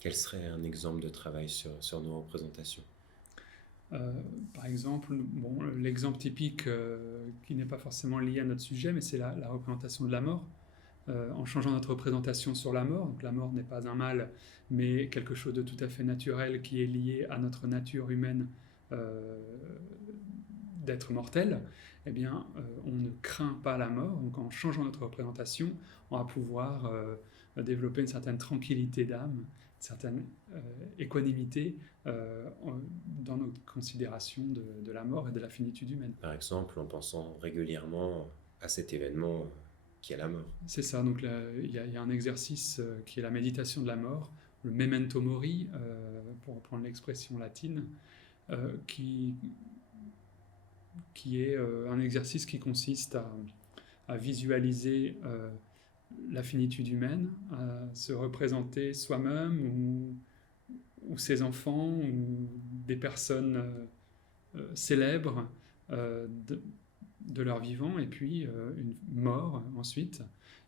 Quel serait un exemple de travail sur nos représentations? Par exemple, bon, l'exemple typique qui n'est pas forcément lié à notre sujet, mais c'est la représentation de la mort. En changeant notre représentation sur la mort, donc la mort n'est pas un mal, mais quelque chose de tout à fait naturel qui est lié à notre nature humaine euh, d'être mortel, eh bien, on ne craint pas la mort. Donc, en changeant notre représentation, on va pouvoir développer une certaine tranquillité d'âme, une certaine équanimité dans notre considération de la mort et de la finitude humaine. Par exemple, en pensant régulièrement à cet événement qui est la mort. C'est ça, donc il y a un exercice qui est la méditation de la mort, le memento mori, pour reprendre l'expression latine, qui est un exercice qui consiste à visualiser la finitude humaine, à se représenter soi-même ou ses enfants ou des personnes célèbres de leur vivant, et puis une mort ensuite,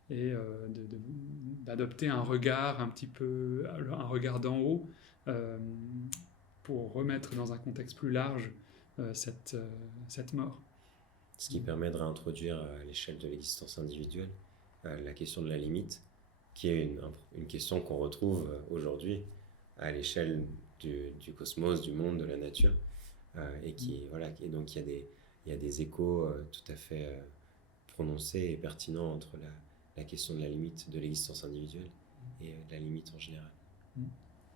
et d'adopter un regard un petit peu, un regard d'en haut, euh, pour remettre dans un contexte plus large cette mort. Ce qui permet de réintroduire à l'échelle de l'existence individuelle la question de la limite, qui est une question qu'on retrouve aujourd'hui à l'échelle du cosmos, du monde, de la nature, et et donc il y a des échos tout à fait prononcés et pertinents entre la question de la limite de l'existence individuelle et de la limite en général. Mm.